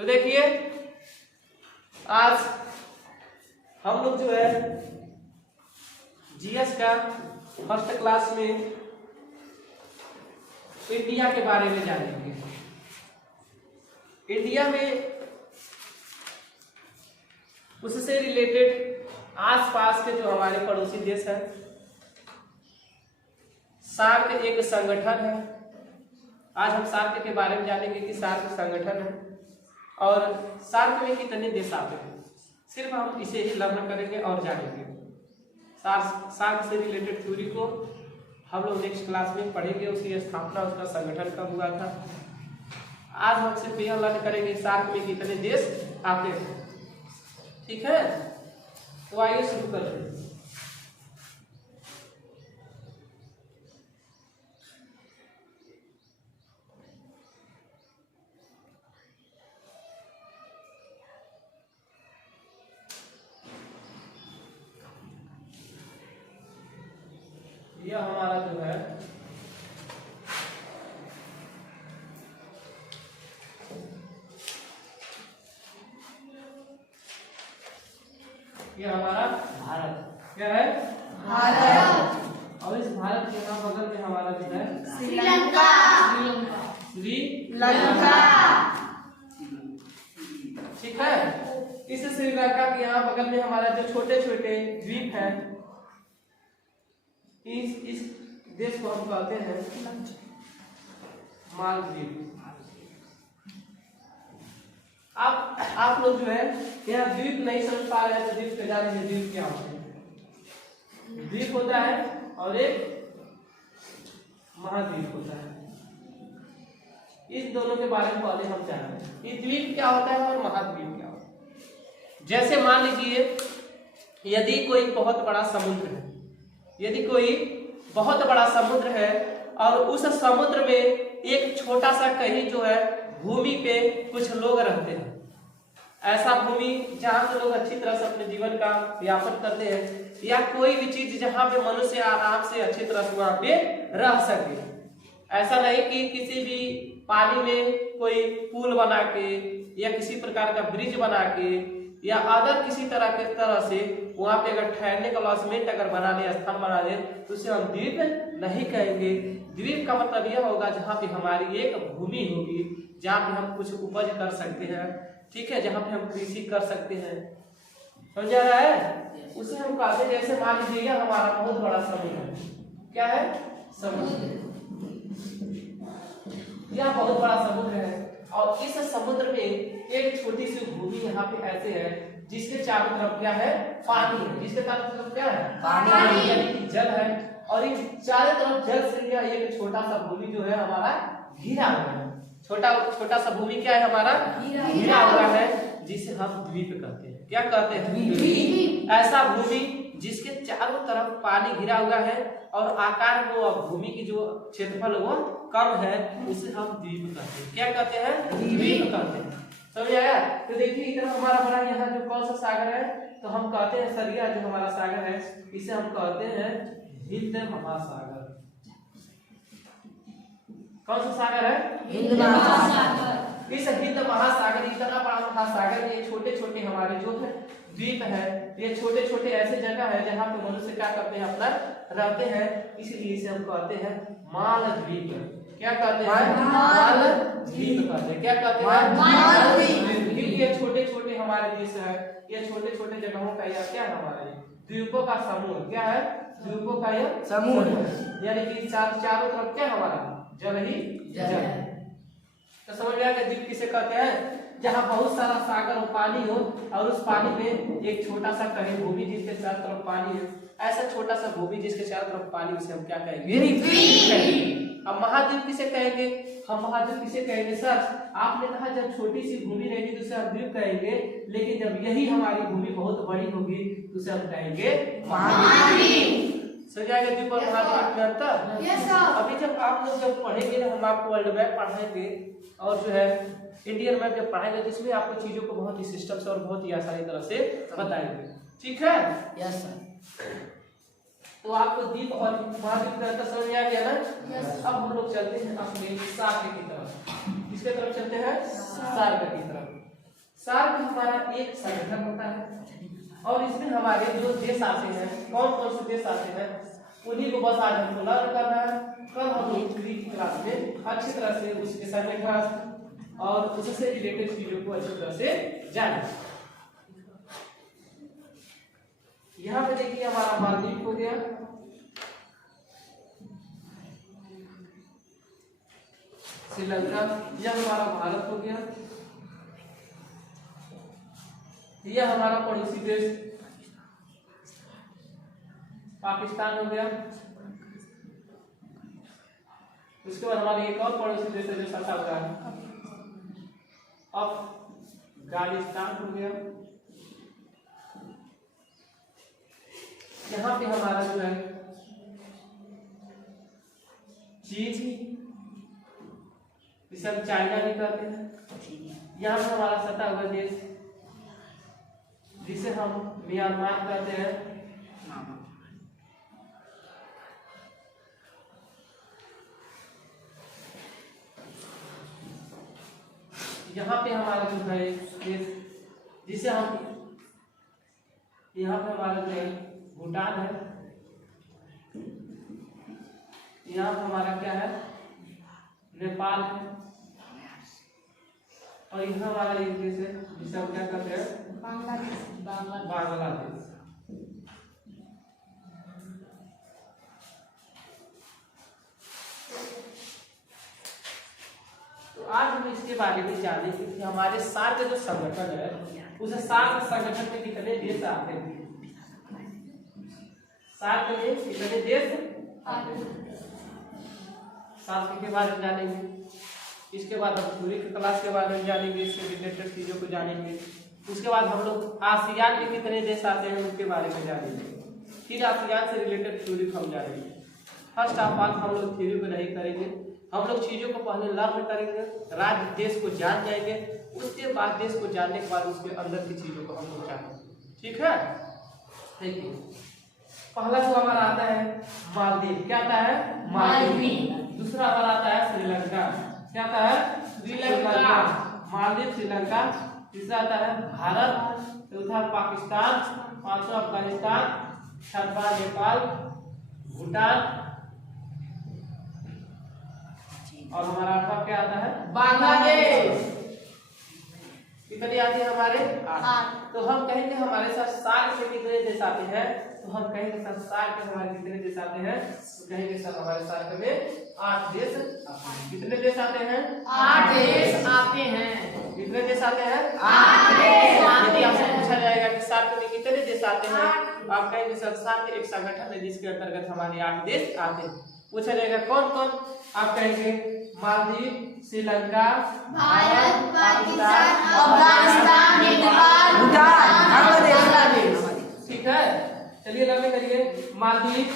तो देखिए आज हम लोग जो है जीएस का फर्स्ट क्लास में इंडिया के बारे में जानेंगे। इंडिया में उससे रिलेटेड आसपास के जो हमारे पड़ोसी देश है, सार्क एक संगठन है। आज हम सार्क के बारे में जानेंगे कि सार्क संगठन है और सार्क में कितने देश आते हैं। सिर्फ हम इसे ही लर्न करेंगे और जानेंगे। सार्क से रिलेटेड थ्योरी को हम लोग नेक्स्ट क्लास में पढ़ेंगे, उसकी स्थापना, उसका संगठन कब हुआ था। आज हम सिर्फ यह लर्न करेंगे सार्क में कितने देश आते हैं। ठीक है, तो आइए शुरू करते हैं। यह हमारा जो है यह हमारा भारत क्या है, भारत। और इस भारत के यहाँ बगल में हमारा जो है श्रीलंका। ठीक है, इस श्रीलंका के यहाँ बगल में हमारा जो छोटे छोटे द्वीप है, इस देश को हम कहते हैं मालदीव। आप लोग जो है यहाँ द्वीप नहीं समझ पा रहे हैं तो द्वीप पे जानेंगे द्वीप क्या होते हैं। द्वीप होता है और एक महाद्वीप होता है। इस दोनों के बारे में पहले हम जान रहे हैं, ये द्वीप क्या होता है और महाद्वीप क्या होता है। जैसे मान लीजिए यदि कोई बहुत बड़ा समुद्र है, यदि कोई बहुत बड़ा समुद्र है और उस समुद्र में एक छोटा सा कहीं जो है भूमि पे कुछ लोग रहते हैं। ऐसा भूमि जहाँ से लोग अच्छी तरह से अपने जीवन का यापन करते हैं, या कोई भी चीज जहाँ पे मनुष्य आराम से अच्छी तरह से वहां पे रह सके। ऐसा नहीं कि किसी भी पानी में कोई पुल बना के या किसी प्रकार का ब्रिज बना के या अदर किसी तरह से वहां पे अगर ठहरने का लॉजमेंट अगर बना दे, स्थान बना दे, तो उसे हम द्वीप नहीं कहेंगे। द्वीप का मतलब यह होगा जहाँ पे हमारी एक भूमि होगी, जहाँ पे हम कुछ उपज कर सकते हैं। ठीक है, जहाँ पे हम कृषि कर सकते हैं। समझा रहा है, उसे हम कहते हैं। जैसे मान लीजिए हमारा बहुत बड़ा समुद्र है। क्या है? समुद्र। यह बहुत बड़ा समुद्र है और इस समुद्र में एक छोटी सी भूमि यहाँ पे ऐसे है जिसके चारों तरफ क्या है? पानी है। जिसके चारों तरफ क्या है? पानी, यानी कि जल है। और इन चारों तरफ जल से यह एक छोटा सा भूमि जो है हमारा घिरा हुआ है। छोटा सा भूमि क्या है हमारा? घिरा हुआ है, जिसे हम द्वीप कहते हैं। क्या कहते हैं? द्वीप। ऐसा भूमि जिसके चारों तरफ पानी घिरा हुआ है और आकार वो भूमि की जो क्षेत्रफल वो कम है, उसे हम द्वीप कहते हैं। क्या कहते हैं? द्वीप कहते हैं। समझ आया? तो देखिए इतना हमारा बड़ा यहाँ जो कौन सा सागर है, तो हम कहते हैं सरिया जो हमारा सागर है, इसे हम कहते हैं हिंद महासागर। कौन सा सागर है? हिंद महासागर। इस हिंद महासागर, इतना बड़ा महासागर में छोटे छोटे हमारे जो है द्वीप है, ये छोटे छोटे ऐसे जगह है जहाँ पे मनुष्य क्या करते हैं? अपना रहते हैं। इसलिए इसे हम कहते हैं मालद्वीप। क्या कहते हैं? मालद्वीप कहते हैं। क्या कहते हैं? मालद्वीप। ये छोटे छोटे हमारे देश है, ये छोटे छोटे जगहों का यह क्या है? हमारे द्वीपों का समूह। क्या है? द्वीपों का यह समूह है। यानी कि चारों तरफ क्या हमारा जल ही जल है। तो समझ में आ गया द्वीप किसे कहते हैं? जहाँ बहुत सारा सागर और पानी हो और उस पानी में एक छोटा सा कहीं भूमि जिसके चारों तरफ पानी है, ऐसा छोटा सा भूमि जिसके चारों तरफ पानी, उसे हम क्या कहेंगे? द्वीप। अब महाद्वीप किसे कहेंगे? हम महाद्वीप किसे कहेंगे? सर आपने कहा जब छोटी सी भूमि रहेगी तो उसे हम द्वीप कहेंगे, लेकिन जब यही हमारी भूमि बहुत बड़ी होगी तो उसे हम कहेंगे महाद्वीप। समझ आएगा द्वीप और महाद्वीप में अंतर? अभी जब आप लोग जब पढ़ेंगे ना, हम आपको वर्ल्ड मैप पढ़ाएंगे और जो है इंडियन मैप जब पढ़ाएंगे तो इसमें आपको चीजों को बहुत ही सिस्टम से और बहुत ही आसानी तरह से बताएंगे। ठीक है? Yes sir. तो आपको द्वीप और महाद्वीप का अंतर समझ में आ गया ना? अब हम लोग चलते हैं अपने सागर की तरफ। किसके तरफ चलते हैं? सागर की तरफ। सार्क हमारा एक संगठन होता है और इसमें हमारे जो देश आते हैं, कौन कौन से देश आते हैं, उन्हीं को बस आज हमको लर्न करना है। कल हम लोग फ्री की क्लास में अच्छी तरह से उसके संगठन और उससे रिलेटेड चीजों को अच्छी तरह से जाने। यहाँ पे देखिए हमारा मालदीव हो गया, श्रीलंका, यह हमारा भारत हो गया, यह हमारा पड़ोसी देश पाकिस्तान हो गया। उसके बाद हमारे एक और पड़ोसी देश है जो सटा हुआ है अफगानिस्तान हो गया। यहाँ पे हमारा जो है चीन, इसे हम चाइना भी कहते हैं। यहाँ पे हमारा सटा हुआ देश जिसे हम म्यांमार कहते हैं। यहाँ पे हमारा जो है देश जिसे हम, यहाँ पे हमारा जो है भूटान है। यहाँ पे हमारा क्या है, नेपाल है। और यहाँ हमारा एक देश है जिसे हम क्या कहते हैं, बांग्लादेश। तो आज हम इसके बारे में जानेंगे कि हमारे सार्क जो संगठन है, उस सार्क संगठन में कितने देश आते हैं। सार्क में कितने देश आते हैं, सार्क के बारे में जानेंगे। इसके बाद हम पूरी क्लास के बारे में जानेंगे, इससे रिलेटेड चीजों को जानेंगे। उसके बाद हम लोग आसियान में कितने देश आते हैं उनके बारे में जानेंगे। फिर आसियान से रिलेटेड थ्योरी को हम जानेंगे। फर्स्ट ऑफ ऑल हम लोग थ्योरी को नहीं करेंगे, हम लोग चीजों को पहले लर्न करेंगे, राज्य देश को जान जाएंगे। उसके बाद देश को जानने के बाद उसके अंदर की चीजों को हम लोग जानेंगे। ठीक है, देखिए पहला जो हमारा आता है मालदीव। क्या आता है, मालदीव। दूसरा हमारा आता है श्रीलंका। क्या आता है, श्रीलंका, मालदीव, श्रीलंका। तीसरा आता है भारत, चौथा पाकिस्तान, पांचवा अफगानिस्तान, छठवां नेपाल, भूटान और हमारा आठवां क्या आता है, बांग्लादेश। कितने आते हैं हमारे, 8। तो हम कहेंगे हमारे साथ सार्क में कितने देश आते हैं, तो हम कहेंगे सर सार्क में हमारे कितने देश आते हैं, तो कहेंगे सर हमारे सार्क में 8 देश आते हैं। कितने देश आते हैं, 8 देश आते हैं। कितने देश आते हैं, 8 देश आते यदि आपसे हैं। पूछा जाएगा कि सार्क में कितने देश आते हैं, तो आप कहेंगे सर सार्क एक संगठन है जिसके अंतर्गत हमारे 8 देश आते हैं। पूछा जाएगा कौन कौन, आप कहेंगे मालदीव, श्रीलंका, भारत, पाकिस्तान, अफगानिस्तान, नेपाल, भूटान, बांग्लादेश। ठीक है, चलिए लर्न करिए। मालदीव,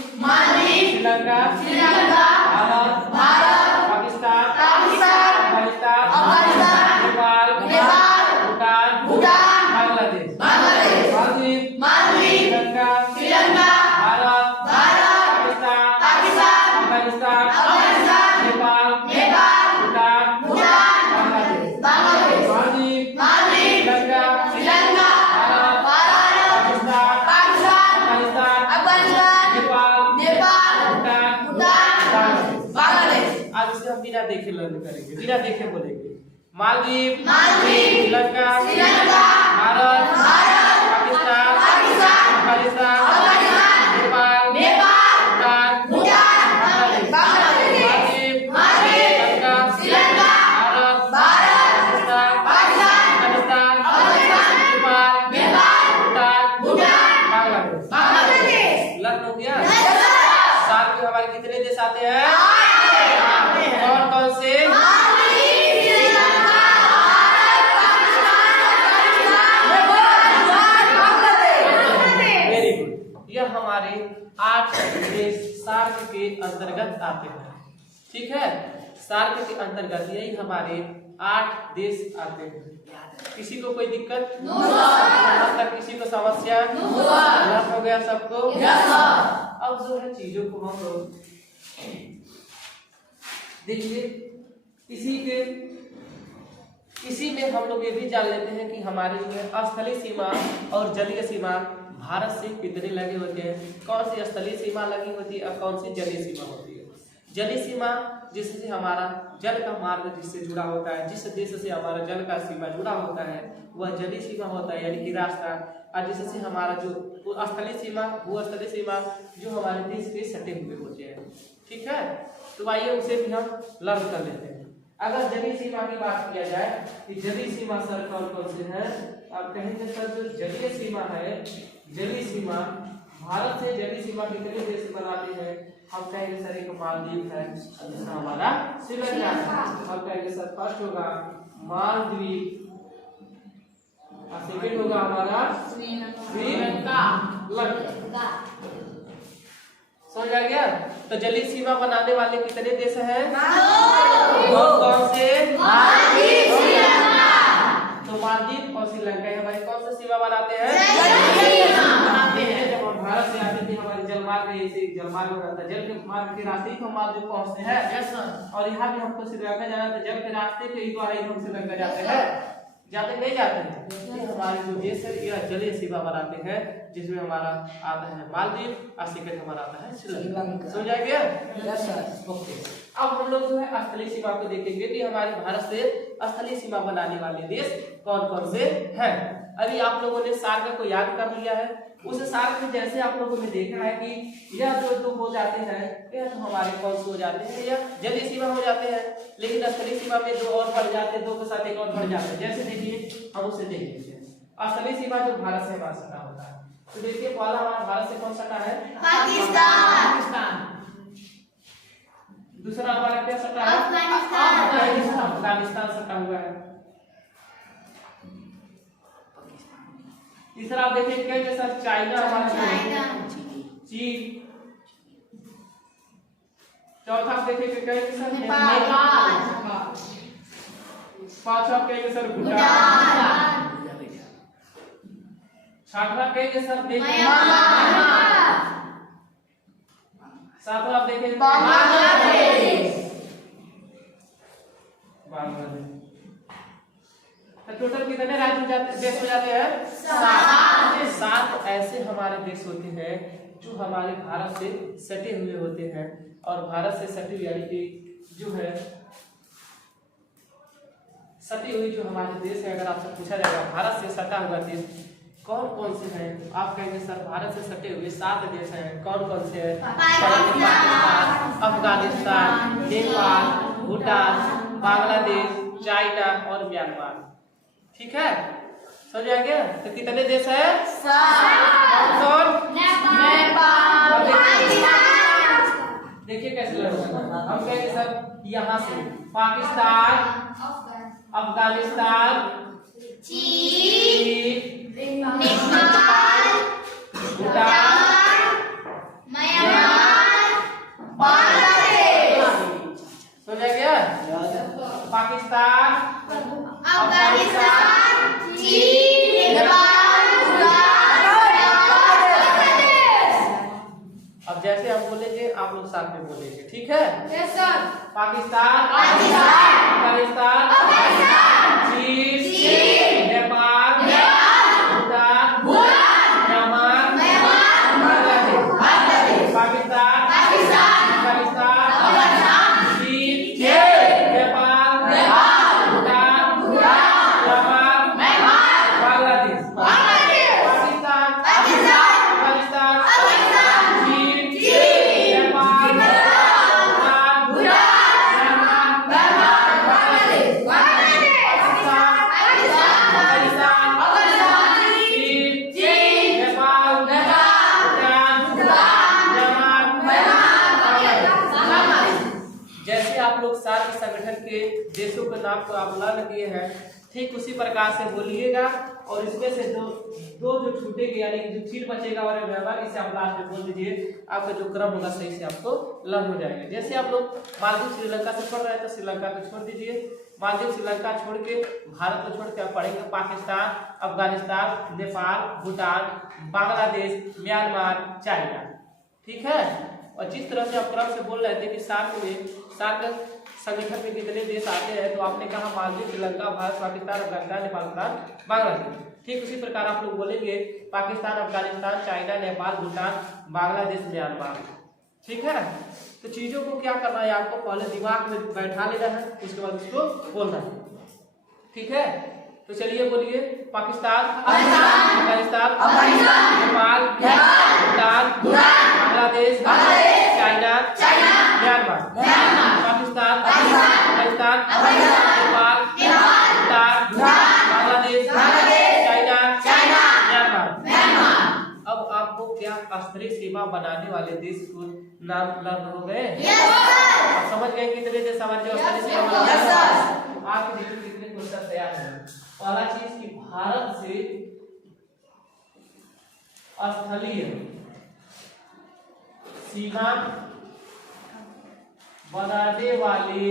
श्रीलंका, भारत, पाकिस्तान, अफगानिस्तान, नेपाल, भूटान, बांग्लादेश। मालदीव, श्रीलंका, भारत, पाकिस्तान, अफगानिस्तान, नेपाल, भूटान, बांग्लादेश। मालदीव, श्रीलंका, भारत, पाकिस्तान, अफगानिस्तान, नेपाल, भूटान, बांग्लादेश। आज इसे हम बिना देखे लर्न करेंगे, बिना देखे बोलेंगे। मालदीव, श्रीलंका, भारत, पाकिस्तान, अफगानिस्तान, नेपाल, भूटान, बांग्लादेश। मालदीव, श्रीलंका, भारत, पाकिस्तान, अफगानिस्तान, नेपाल, भूटान, बांग्लादेश। लर्न हो गया। सार्क में हमारे कितने देश आते हैं, कौन कौन से, वेरी गुड। यह हमारे 8 देश सार्क के अंतर्गत आते हैं। ठीक है, सार्क के अंतर्गत यही हमारे 8 देश आते हैं। किसी को कोई दिक्कत, अब तक किसी को समस्या, लर्न हो गया सबको। अब जो है चीजों को हम लोग देखिए, इसी में हम लोग ये भी जान लेते हैं कि हमारी जो है स्थलीय सीमा और जलीय सीमा भारत से कितने लगे होते हैं, कौन सी स्थलीय सीमा लगी होती है और कौन सी जलीय सीमा होती है। जलीय सीमा जिससे हमारा जल का मार्ग जिससे जुड़ा होता है, जिस देश से हमारा जल का सीमा जुड़ा होता है वह जलीय सीमा होता है, यानी कि रास्ता। और जिससे हमारा जो स्थलीय सीमा, भूस्थलीय सीमा जो हमारे देश के सटे हुए होते हैं। ठीक है, तो आइए उसे भी हम लर्न कर लेते हैं। अगर जलीय सीमा की बात किया जाए कि जलीय सीमा सर कौन कौन से हैं, आप कहेंगे सर जो जलीय सीमा है, जलीय सीमा भारत से जलीय सीमा कितने देश बनाते हैं, हम कहेंगे सर एक मालदीव है, दूसरा हमारा श्रीलंका है। हम कहेंगे सर फर्स्ट होगा मालदीव और सेकंड होगा हमारा श्रीलंका। समझ आ गया। तो जलीय सीमा बनाने वाले कितने देश हैं? कौन से? तो मालदीव और श्रीलंका हमारे कौन से सीमा बनाते हैं? जब हम भारत से आते थे हमारे जलमार्ग ऐसे जलमार्ग होता था, जल के मार्ग के रास्ते ही हम मालदीव पहुंचते हैं। और यहाँ भी हमको श्रीलंका जाना था, जल के रास्ते के द्वारा ही हम श्रीलंका जाते हैं, जाते नहीं जाते हैं। ये हमारे जो देश है यह जलीय सीमा बनाते हैं, जिसमें हमारा आता है मालदीव और सेकंड हमारा आता है श्रीलंका। समझ आ गया? Yes sir. ओके, अब हम लोग जो है स्थलीय सीमा को देखेंगे कि हमारे भारत से स्थलीय सीमा बनाने वाले देश कौन कौन से हैं। अभी आप लोगों ने सार्क को याद कर लिया है। उस सार्क में जैसे आप लोगों ने देखा है कि यह जो दो हो जाते हैं, यह तो हमारे कौन से हो जाते हैं, यह जलीय सीमा हो जाते हैं। लेकिन स्थलीय सीमा में दो और बढ़ जाते हैं, दो के साथ एक और बढ़ जाते हैं। जैसे देखिए, हम उसे देख लीजिए। स्थलीय सीमा जो भारत से हमारा सटा होता है, तो देखिए पहला हमारा भारत से कौन सटा है? पाकिस्तान। दूसरा हमारा क्या सटा है? अफगानिस्तान सटा हुआ है। तीसरा आप देखिए क्या जैसा चाइना हमारा चीन। चौथा आप देखिए क्या जैसा नेपाल। पांचवा क्या जैसा भूटान। छठवा क्या जैसा सातवां आप देखिए बांग्लादेश। टोटल कितने राज्य हो जाते, देश हो जाते हैं? 7 ऐसे हमारे देश होते हैं जो हमारे भारत से सटे हुए होते हैं। और भारत से सटे यानी कि जो है सटी हुई जो हमारे देश है, अगर आपसे पूछा जाएगा भारत से सटा हुआ देश कौन कौन से हैं, आप कहेंगे सर भारत से सटे हुए 7 देश हैं। कौन कौन से हैं? पाकिस्तान, अफगानिस्तान, नेपाल, भूटान, बांग्लादेश, चाइना और म्यांमार। ठीक है, समझ आ गया? तो कितने देश है? 7। नेपाल। देखिए कैसे लगेगा। हम कहेंगे सर यहाँ से पाकिस्तान, अफगानिस्तान, चीन, नेपाल, भूटान, म्यांमार, बांग्लादेश। समझ आ गया? पाकिस्तान, अफगानिस्तान, चीन, नेपाल, अब जैसे हम बोलेंगे आप लोग साथ में बोलेंगे, ठीक है? Yes sir. पाकिस्तान, अफगानिस्तान, चीन, नेपाल, भूटान, म्यांमार, बांग्लादेश। पाकिस्तान, अफगानिस्तान, चीन, नेपाल, भूटान, म्यांमार, बांग्लादेश। पाकिस्तान, अफगानिस्तान, चीन, नेपाल, भूटान, म्यांमार, बांग्लादेश। जैसे आप लोग सारे संगठन के देशों के नाम को आप लर्न किए हैं, ठीक उसी प्रकार से बोलिएगा। और इसमें से दो जो छूटेंगे यानी जो चीन बचेगा और व्यवहार, इसे आप लास्ट में बोल दीजिए। आपका जो क्रम होगा सही से आपको लर्न हो जाएगा। जैसे आप लोग मालदीव श्रीलंका से पढ़ रहे हैं तो श्रीलंका को छोड़ दीजिए, मालदीव श्रीलंका छोड़ के भारत को छोड़ के आप पढ़ेंगे पाकिस्तान, अफगानिस्तान, नेपाल, भूटान, बांग्लादेश, म्यांमार, चाइना। ठीक है? और जिस तरह से आप क्रम से बोल रहे थे कि सार्क संगठन में कितने देश आते हैं, तो आपने कहा मालदीव, श्रीलंका, भारत, पाकिस्तान, अफगानिस्तान, नेपाल, भूटान, बांग्लादेश। ठीक उसी प्रकार आप लोग बोलेंगे पाकिस्तान, अफगानिस्तान, चाइना, नेपाल, भूटान, बांग्लादेश, म्यांमार। ठीक है, तो चीजों को क्या करना है, आपको पहले दिमाग में बैठा लेना है, उसके बाद उसको बोलना है। ठीक है, तो चलिए बोलिए Pakistan, Afghanistan, Nepal, Bhutan, Bangladesh, China, Myanmar. Pakistan, Afghanistan, Nepal, Bhutan, Bangladesh, China, Myanmar. अब आपको क्या स्तरीय सीमा बनाने वाले देश को नाम लर्न हो गए? आप समझ गए कितने देश हमारे जो स्तरीय सीमा बनाने हैं? आपके देखिए कितने क्वेश्चन तैयार हैं। पहला चीज कि भारत से स्थलीय सीमा बनाने वाले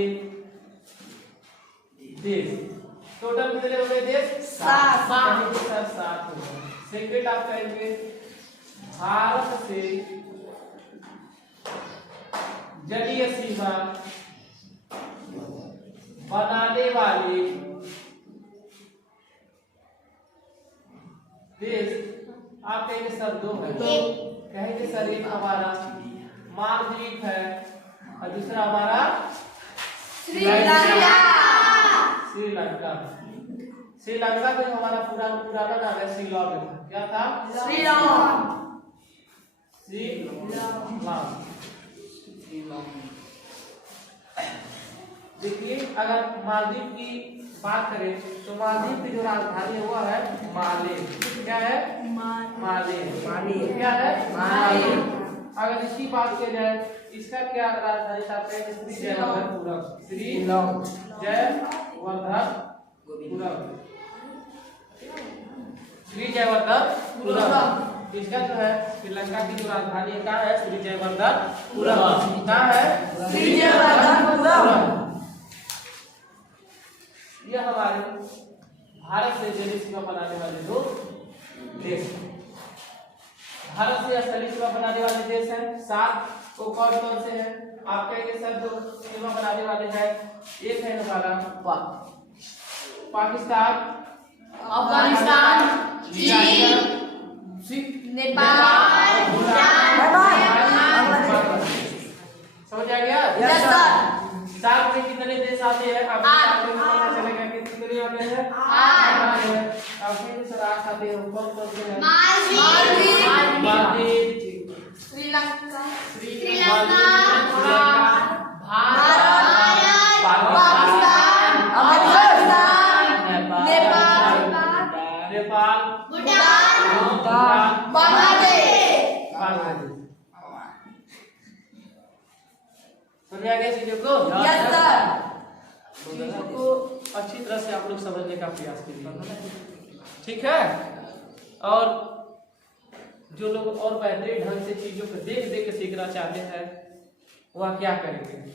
देश, टोटल कितने हो गए देश? 7 हो गए। सेकेंड आप कहेंगे भारत से जलीय सीमा बनाने वाले देश, आप कहेंगे सर 2 है, कहेंगे सर एक हमारा मालदीव है और दूसरा हमारा श्रीलंका। श्रीलंका का जो हमारा पुराना नाम है श्रीलॉन्ग, क्या था? श्रीलॉन्ग। देखिए अगर मालदीव की बात करें तो मालदीव की जो राजधानी है वो है माले। क्या है? माले। क्या है? माले। अगर इसकी बात की जाए, इसका क्या राजधानी था? श्री जयवर्धनपुरम। श्री जयवर्धनपुरम। इसका जो है श्रीलंका की जो राजधानी क्या है? श्री जयवर्धनपुरम। क्या है? श्री जयवर्धनपुरम। यह हमारे भारत से जलीय सीमा बनाने वाले दो देश। भारत से स्थलीय सीमा बनाने वाले देश हैं 7। वो कौन कौन से हैं? आप कहेंगे सर जो सीमा बनाने वाले हैं, एक है हमारा पाकिस्तान, अफगानिस्तान, चीन, नेपाल, समझ आ गया? Yes sir. 7 में कितने देश आते हैं? आपको पता चलेगा कि कितने आते हैं? 8। आपके सर 8 आते हैं। कौन कौन से हैं? मालदीव, श्रीलंका, भारत, पाकिस्तान, अफगानिस्तान, नेपाल, भूटान, बांग्लादेश। समझ आ गया चीजों को? Yes sir. चीजों को अच्छी तरह से आप लोग समझने का प्रयास कीजिए। ठीक है, और जो लोग और बेहतरीन ढंग से चीजों को देख देख के सीखना चाहते हैं वह क्या करेंगे?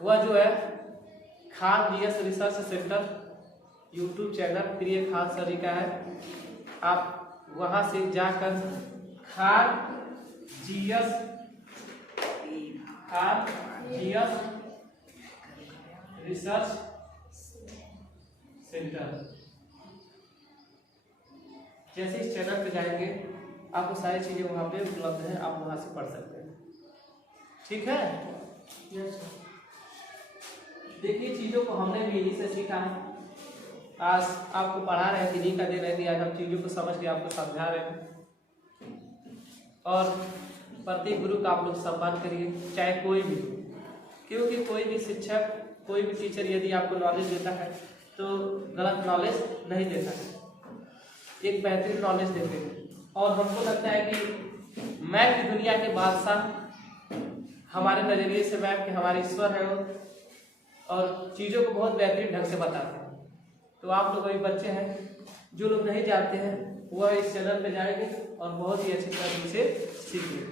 वह जो है Khan GS research centre YouTube channel प्रिय खान सर का है, आप वहां से जाकर खान जीएस रिसर्च सेंटर, जैसे इस चैनल पे जाएंगे आपको सारी चीजें वहां पे उपलब्ध है, आप वहां से पढ़ सकते हैं। ठीक है, देखिए चीजों को हमने भी यही से सीखा है। आज आपको पढ़ा रहे हैं, इन्हीं का दे रहे थे, आज हम चीजों को समझ के आपको समझा रहे हैं। और प्रत्येक गुरु का आप लोग सम्मान करिए, चाहे कोई भी, क्योंकि कोई भी शिक्षक, कोई भी टीचर यदि आपको नॉलेज देता है तो गलत नॉलेज नहीं देता है, एक बेहतरीन नॉलेज देते हैं। और हमको लगता है कि मैप की दुनिया के बादशाह हमारे नजरिए से मैप के हमारे ईश्वर हैं और चीज़ों को बहुत बेहतरीन ढंग से बताते हैं। तो आप लोग अभी बच्चे हैं, जो लोग नहीं जानते हैं वह इस चैनल पे जाएंगे और बहुत ही अच्छी तरह से सीखेंगे।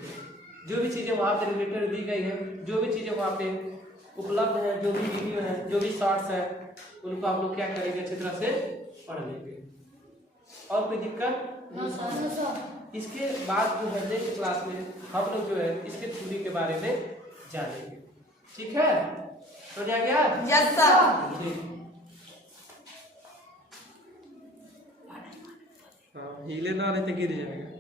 जो भी चीज़ें वहाँ पे रिलेटेड दी गई है, जो भी चीज़ें वहाँ पे उपलब्ध है, जो भी वीडियो है, जो भी शॉर्ट्स है, उनको आप लोग क्या करेंगे? अच्छी तरह से पढ़ लेंगे। और कोई दिक्कत? इसके बाद जो है नेक्स्ट क्लास में हम लोग जो है इसके थ्योरी के बारे में जानेंगे। ठीक है। हो जाएगा? Yes sir. हाँ, हिले ना नहीं तो गिर जाएगा।